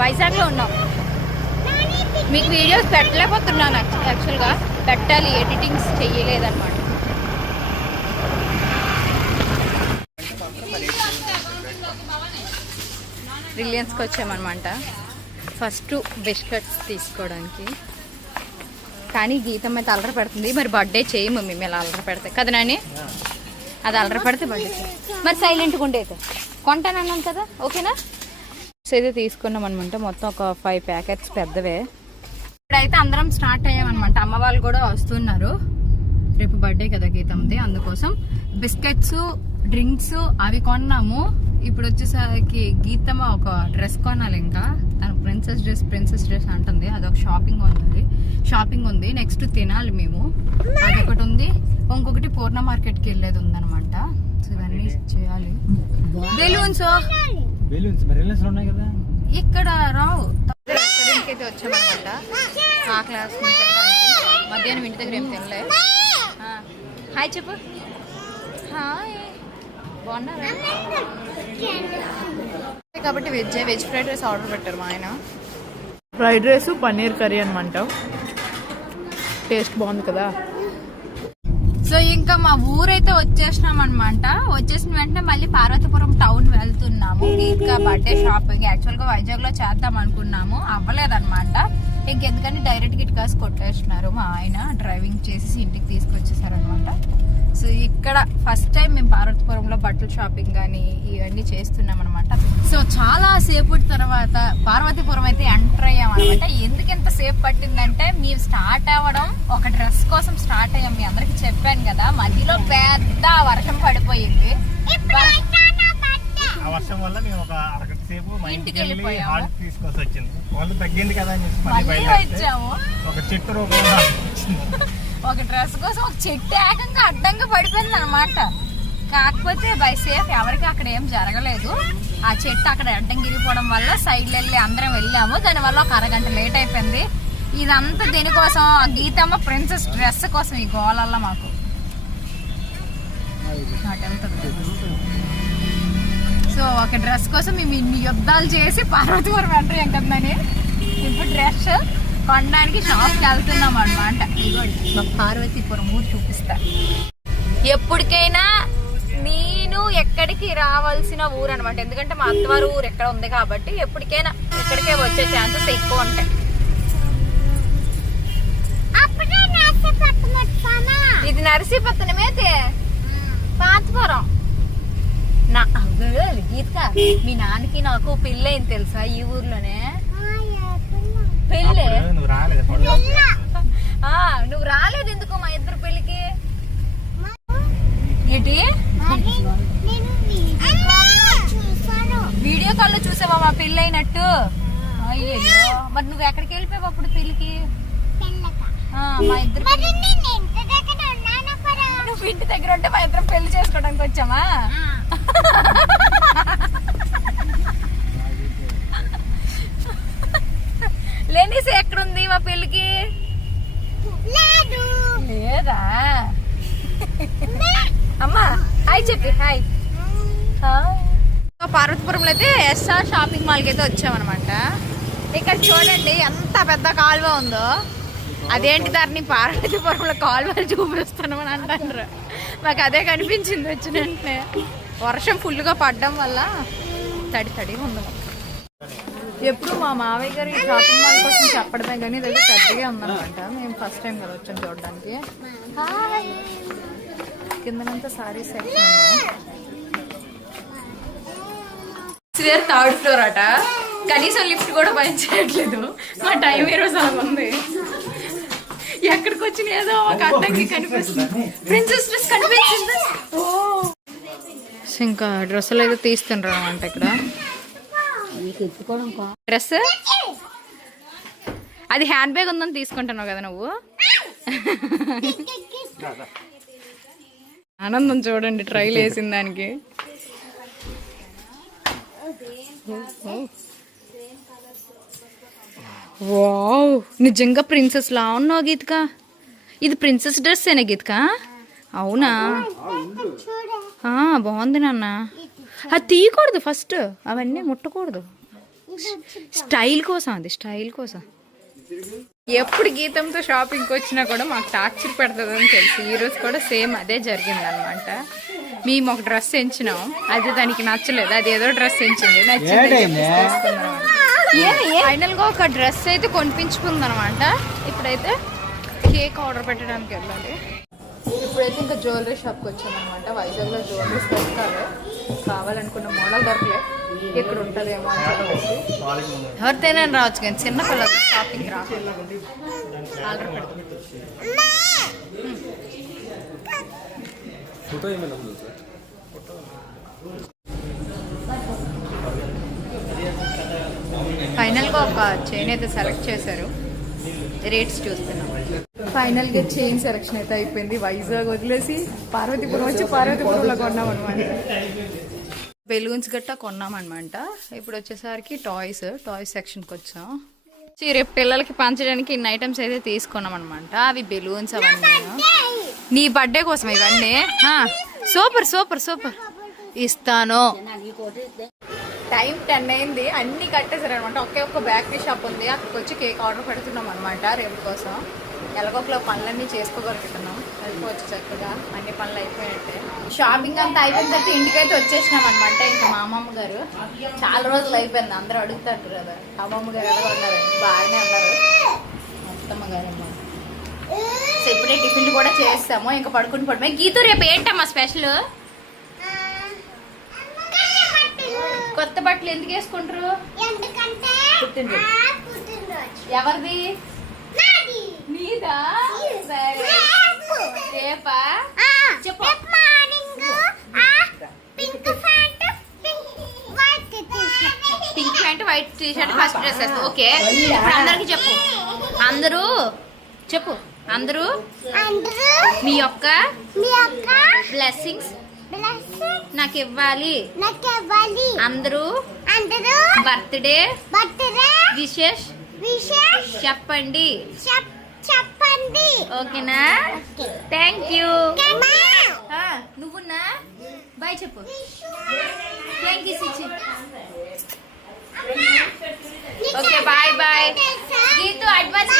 వైజాగ్లో ఉన్నాం. మీకు వీడియోస్ పెట్టలేకపోతున్నాను యాక్చువల్గా. పెట్టాలి ఎడిటింగ్స్ చెయ్యలేదన్నమాట. రిలయన్స్కి వచ్చామన్నమాట. ఫస్ట్ బిస్కెట్స్ తీసుకోవడానికి. కానీ గీతం అయితే అల్లరి పెడుతుంది. మరి బర్త్డే చేయి మమ్మీ మేము అల్లరి పెడతాయి కదా నాని? అది అల్లరి పెడితే బర్త్డే మరి సైలెంట్గా ఉండేది. కొంటానన్నాను కదా? ఓకేనా సో అయితే తీసుకున్నాం అనమాట మొత్తం ఒక ఫైవ్ ప్యాకెట్స్ పెద్దవే. ఇప్పుడైతే అందరం స్టార్ట్ అయ్యామన్నమాట అమ్మ వాళ్ళు కూడా వస్తున్నారు. రేపు బర్త్డే కదా గీతంది అందుకోసం బిస్కెట్స్ డ్రింక్స్ అవి కొన్నాము. ఇప్పుడు వచ్చేసరికి గీతమ్మ ఒక డ్రెస్ కొనాలి ఇంకా. తన ప్రిన్సెస్ డ్రెస్ ప్రిన్సెస్ డ్రెస్ అంటుంది. అదొక షాపింగ్ ఉంది. షాపింగ్ ఉంది. నెక్స్ట్ తినాలి మేము. అదొకటి ఉంది. ఇంకొకటి పూర్ణ మార్కెట్కి వెళ్ళేది ఉందన్నమాట. సో ఇవన్నీ చేయాలి. బెలూన్స్? బెలూన్స్. మరి రిలయన్స్ ఉన్నాయి కదా? ఇక్కడ రావు. రెస్టారెంట్కి అయితే వచ్చామన్నమాట ఆ క్లాస్ మధ్యాహ్నం ఇంటి దగ్గర ఏం తినలే. హాయ్ చెప్పు. హాయ్. బాగున్నారా? కాబట్టి veg veg fried rice order పెట్టారు మా ఆయన. ఫ్రైడ్ రైస్ పన్నీర్ కర్రీ అనమాట టేస్ట్ బాగుంది కదా. సో ఇంకా మా ఊరైతే వచ్చేసినాం అనమాట వచ్చేసిన వెంటనే మళ్ళీ పార్వతీపురం టౌన్ వెళ్తున్నాము. గీత్గా బర్త్డే షాపింగ్. యాక్చువల్గా వైజాగ్లో చేద్దాం అనుకున్నాము. అవ్వలేదన్నమాట. ఇంకెందుకని డైరెక్ట్ గిట్ కాసి కొట్టేసినారు మా ఆయన డ్రైవింగ్ చేసి ఇంటికి ఇక్కడ ఫస్ట్ టైం మేము పార్వతీపురంలో బట్టల షాపింగ్ కానీ ఇవన్నీ చేస్తున్నాం అనమాట సో చాలా సేపు తర్వాత పార్వతీపురం అయితే ఎంటర్ అయ్యాం అనమాట ఎందుకు ఎంత సేపు పట్టిందంటే మేము స్టార్ట్ అవ్వడం ఒక డ్రెస్ కోసం స్టార్ట్ అయ్యాం మీ అందరికి చెప్పాను కదా. మధ్యలో పెద్ద వర్షం పడిపోయింది. ఆ వర్షం వల్ల మేము ఒక అరగంట సేపు మా ఇంటికి వెళ్ళి వెళ్ళిపోయాము. హాల్ తీసుకొచ్చి వచ్చింది వాళ్ళు తగ్గింది కదా అని చెప్పి ఒక చెట్టు రూపంలో. ఒక డ్రెస్ కోసం ఒక చెట్టు ఏకంగా అడ్డంగా పడిపోయింది అనమాట కాకపోతే బై సేఫ్ ఎవరికి అక్కడ ఏం జరగలేదు. ఆ చెట్టు అక్కడ అడ్డం గిరిపోవడం వల్ల సైడ్ వెళ్ళి అందరం వెళ్ళాము. దానివల్ల ఒక అరగంట లేట్ అయిపోయింది. ఇదంతా దీనికోసం ఆ గీతమ్మ ప్రిన్సెస్ డ్రెస్ కోసం ఈ గోలల్లో మాకు. సో ఒక డ్రెస్ కోసం మేము ఇన్ని యుద్ధాలు చేసి పార్వతీపురం ఎంటర్ ఎంకదని ఇప్పుడు డ్రెస్ కొనడానికి షాప్కి వెళ్తున్నాం అనమాట పార్వతీపురం ఊరు చూపిస్తా. ఎప్పటికైనా నేను ఎక్కడికి రావాల్సిన ఊరు అనమాట ఎందుకంటే మా అత్తవారు ఊరు ఎక్కడ ఉంది కాబట్టి ఎప్పటికైనా ఇక్కడికే వచ్చే ఛాన్సెస్ ఎక్కువ ఉంటాయి. ఇది నరసీపట్నమే పాతపురం. నా గీత మీ నాన్నకి నాకు పెళ్ళి అయింది తెలుసా ఈ ఊర్లోనే? పెళ్ళి? నువ్వు రాలేదు నువ్వు రాలేదు ఎందుకు మా ఇద్దరు పెళ్ళికి? ఏంటి? వీడియో కాల్లో చూసావా మా పెళ్ళి అయినట్టు అయ్యో మరి నువ్వు ఎక్కడికి వెళ్ళిపోయావు అప్పుడు పెళ్ళికి? ఆ, మా ఇద్దరు నువ్వు ఇంటి దగ్గర ఉంటే మా ఇద్దరం పెళ్ళి చేసుకోవడానికి వచ్చామా? లేనీస్ ఎక్కడుంది మా పెళ్ళికి? లేదా. అమ్మా హాయ్ చెప్పి హాయ్. పార్వతీపురంలో అయితే ఎస్ఆర్ షాపింగ్ మాల్కి అయితే వచ్చామన్నమాట. ఇక్కడ చూడండి ఎంత పెద్ద కాలువ ఉందో. అదేంటి దాన్ని పార్వతీపురంలో కాలువలు చూపిస్తున్నామని అంటారు మాకు అదే కనిపించింది వచ్చిన వెంటనే వర్షం ఫుల్గా పడడం వల్ల తడి తడి ఉంది. మాకు. ఎప్పుడు మా మావయ్య గారు ఈ షాపింగ్ మాల్ కోసం చెప్పడమే కానీ ఇది పెద్దగా ఉందన్నమాట మేము ఫస్ట్ టైం కదా వచ్చాం చూడడానికి. కిందనంతా సారీ సెక్షన్ ఉంది. థర్డ్ ఫ్లోర్ అట. కనీసం లిఫ్ట్ కూడా పనిచేయట్లేదు మా టైం ఈ రోజు అలా ఉంది. ఎక్కడికి వచ్చిన ఏదో ఒక అడ్డంకి కనిపిస్తుంది. ప్రిన్సెస్ డ్రెస్ కనిపించింది. ఓ ఇంకా డ్రెస్సులు అయితే తీస్తుండ్రా అంట ఇక్కడ. డ్రెస్ అది హ్యాండ్ బ్యాగ్ ఉందని తీసుకుంటున్నావు కదా నువ్వు? ఆనందం చూడండి ట్రైల్ వేసిన దానికి. వావ్ నిజంగా ప్రిన్సెస్ లా ఉన్నావు గీతిక. ఇది ప్రిన్సెస్ డ్రెస్ ఏనా గీతిక? అవునా? ఆ, బాగుంది నాన్న. అది తీయకూడదు ఫస్ట్ అవన్నీ ముట్టకూడదు. స్టైల్ కోసం అది స్టైల్ కోసం. ఎప్పుడు గీతంతో షాపింగ్కి వచ్చినా కూడా మాకు టార్చర్ పెడుతుందని తెలుసు. ఈ రోజు కూడా సేమ్ అదే జరిగింది అనమాట మేము ఒక డ్రెస్ ఎంచినాం. అది దానికి నచ్చలేదు. అది ఏదో డ్రెస్ ఎంచింది. నచ్చింది ఫైనల్గా ఒక డ్రెస్ అయితే కొనిపించుకుంది అనమాట ఇప్పుడైతే కేక్ ఆర్డర్ పెట్టడానికి వెళ్ళాలి. ఇప్పుడైతే ఇంకా జ్యువెలరీ షాప్కి వచ్చామన్నమాట. వైజాగ్లో జ్యువెలరీస్ దొరుకుతారు కావాలనుకున్న మోడల్ దొరకలే. ఇక్కడ ఉంటుందేమో అని చెప్పేసి. ఎవరితోనే రావచ్చు కానీ చిన్న పిల్లలు షాపింగ్ రా ఆర్డర్ పెడతాం. ఫైనల్గా ఒక చైన్ అయితే సెలెక్ట్ చేశారు. రేట్స్ చూస్తున్నాం. ఫైనల్గా చైన్ సెలెక్షన్ అయితే అయిపోయింది. వైజాగ్ వదిలేసి పార్వతీపురం వచ్చి పార్వతీపురంలో కొన్నాం అనమాట బెలూన్స్ గట్టా కొన్నాం అనమాట ఇప్పుడు వచ్చేసరికి టాయ్స్ టాయ్స్ సెక్షన్కి వచ్చాం. సో రేపు పిల్లలకి పంచడానికి ఇన్ని ఐటమ్స్ అయితే తీసుకున్నాం అనమాట అవి బెలూన్స్ అవన్నీ. నీ బర్త్డే కోసం ఇవన్నీ. సూపర్ సూపర్ సూపర్ ఇస్తాను. టైం టెన్ అయింది. అన్ని కట్టేశారు అనమాట ఒకే ఒక్క బేకరీ షాప్ ఉంది. అక్కడికి వచ్చి కేక్ ఆర్డర్ పెడుతున్నాం అనమాట రేపు కోసం. ఎలాగోకలో పనులన్నీ చేసుకోగలుగుతున్నాం. వెళ్ళిపోవచ్చు చక్కగా. అన్ని పనులు అయిపోయినట్టే. షాపింగ్ అంతా అయిపోయిన తర్వాత ఇంటికైతే వచ్చేసినాం అనమాట ఇంకా మా అమ్మమ్మ గారు చాలా రోజులు అయిపోయింది. అందరూ అడుగుతారు కదా. అమ్మమ్మ గారు ఎలా ఉన్నారు? బాగానే ఉన్నారు. అత్తమ్మ గారు సో ఇప్పుడే టిఫిన్ కూడా చేస్తాము. ఇంకా పడుకుని పడమే గీత రేపు ఏంటమ్మా స్పెషల్? కొత్త బట్టలు ఎందుకు వేసుకుంటారు. ఎవరిది? నాది. నీదా? సరే. రేపు. చెప్పు. రేపు మార్నింగ్ ఆ pink pant pink white T shirt first dress వేస్తా ఓకే. ఇప్పుడు అందరికి చెప్పు. అందరూ చెప్పు. అందరూ అందరూ మీ యొక్క బ్లెస్సింగ్స్ నాకు ఇవ్వాలి నాకు ఇవ్వాలి. అందరూ అందరూ బర్త్డే బర్త్డే విషెస్ విషెస్ చెప్పండి. చెప్ చెప్పండి. ఓకేనా? Thank you. నువ్వున్నా? బాయ్ చెప్పు. Thank you సిచ్చి okay bye bye Geethu advance